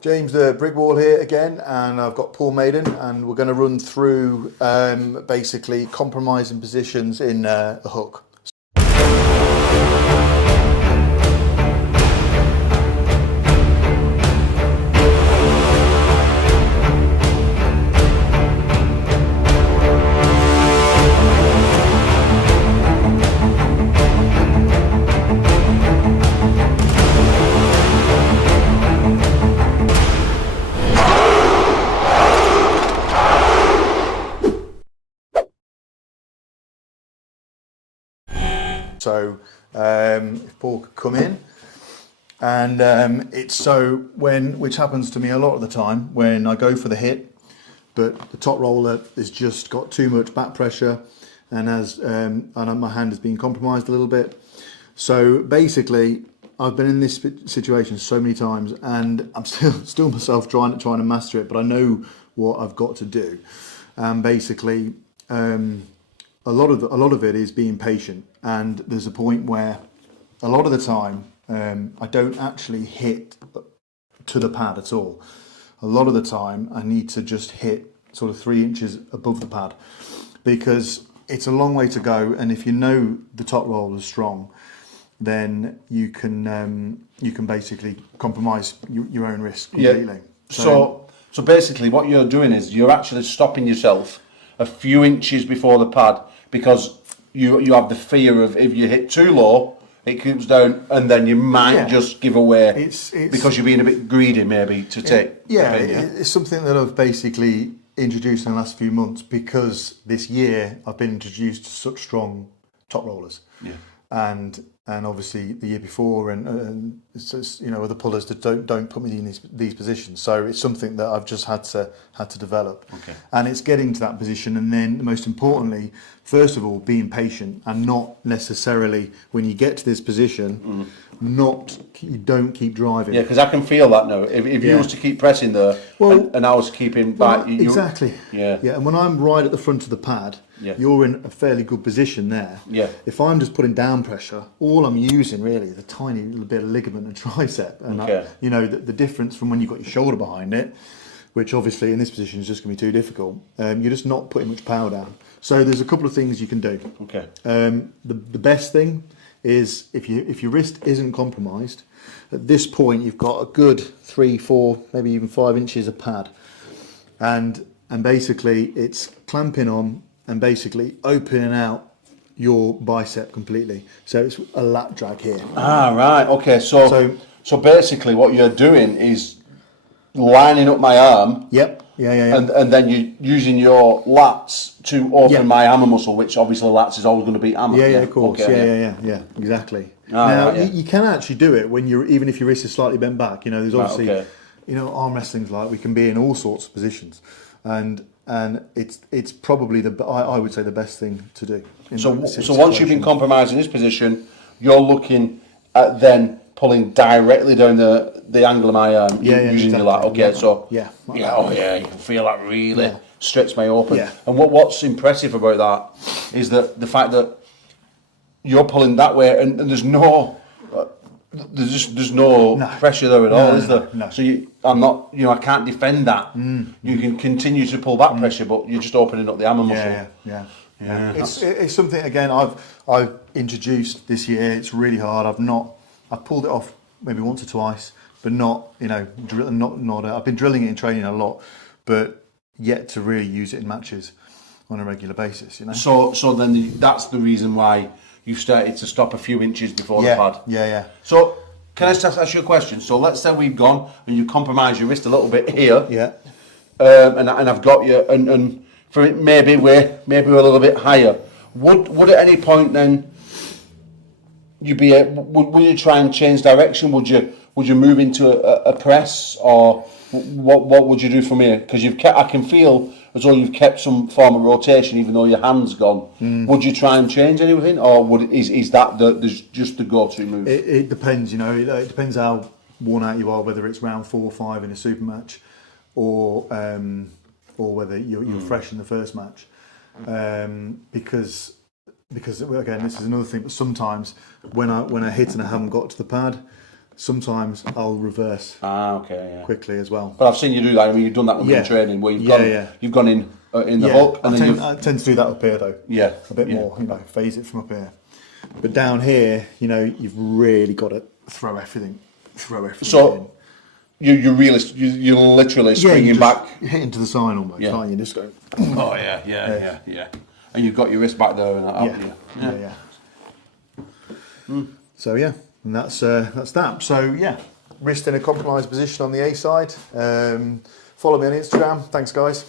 James the Brick Wall here again, and I've got Paul Maiden, and we're going to run through basically compromising positions in a hook. So if Paul could come in, and it's so which happens to me a lot of the time when I go for the hit, but the top roller has just got too much back pressure, and my hand has been compromised a little bit. So basically, I've been in this situation so many times, and I'm still myself trying to master it, but I know what I've got to do. Basically. A lot of it is being patient, and there's a point where a lot of the time I don't actually hit to the pad at all. A lot of the time I need to just hit sort of 3 inches above the pad, because it's a long way to go, and if you know the top roll is strong, then you can basically compromise your own risk completely. Yeah. So basically what you're doing is you're actually stopping yourself a few inches before the pad, because you have the fear of if you hit too low, it comes down, and then you might just give away because you're being a bit greedy maybe to take. It's something that I've basically introduced in the last few months, because this year I've been introduced to such strong top rollers. Yeah. And obviously the year before, and other pullers that don't put me in these positions. So it's something that I've just had to develop. Okay. And it's getting to that position, and then most importantly, first of all, being patient, and not necessarily when you get to this position, you don't keep driving. Yeah, because I can feel that now. If you was to keep pressing there, and I was keeping back, exactly. Yeah. And when I'm right at the front of the pad. Yeah. You're in a fairly good position there. Yeah. If I'm just putting down pressure, all I'm using really is a tiny little bit of ligament and tricep, and the difference from when you've got your shoulder behind it, which obviously in this position is just going to be too difficult. You're just not putting much power down. So there's a couple of things you can do. Okay. The best thing is if your wrist isn't compromised, at this point you've got a good 3, 4, maybe even 5 inches of pad, and basically it's clamping on and basically opening out your bicep completely. So it's a lat drag here. Ah, right. Okay. So basically what you're doing is lining up my arm. Yep. Yeah. And then you're using your lats to open my hammer muscle, which obviously lats is always going to be hammer. Yeah, of course. Okay, yeah, exactly. Now, you can actually do it when even if your wrist is slightly bent back. There's obviously, arm wrestling's like we can be in all sorts of positions, and it's probably I would say the best thing to do. So once you've been compromised in this position, you're looking at then pulling directly down the angle of my arm using your lat. Okay, you can feel that really stretch my open. Yeah. And what's impressive about that is that the fact that you're pulling that way, and there's no pressure there at all, is there? No. So I can't defend that. You can continue to pull that pressure, but you're just opening up the hammer muscle. Yeah. It's something again I've introduced this year. It's really hard. I've pulled it off maybe once or twice, but not I've been drilling it in training a lot, but yet to really use it in matches on a regular basis. So then that's the reason why you've started to stop a few inches before the pad. Yeah. So can I just ask you a question? So let's say we've gone and you compromise your wrist a little bit here. Yeah. And I've got you, and for it maybe we're a little bit higher. Would at any point then would you try and change direction? Would you move into a press, or what would you do from here? Because I can feel as though you've kept some form of rotation, even though your hand's gone. Would you try and change anything, or is that just the go-to move? It depends, It depends how worn out you are, whether it's round 4 or 5 in a super match, or whether you're fresh in the first match, because again, this is another thing. But sometimes when I hit and I haven't got to the pad, sometimes I'll reverse quickly as well. But I've seen you do that. I mean, you've done that with in training where you've gone in the hook, and I tend to do that up here though. Yeah, a bit more. You know, phase it from up here. But down here, you know, you've really got to throw everything. So you're literally springing back, hitting to the sign almost, aren't you? Just going. Oh yeah. And you've got your wrist back there and that. Yeah. So yeah, and that's that. So yeah, wrist in a compromised position on the A side. Follow me on Instagram. Thanks, guys.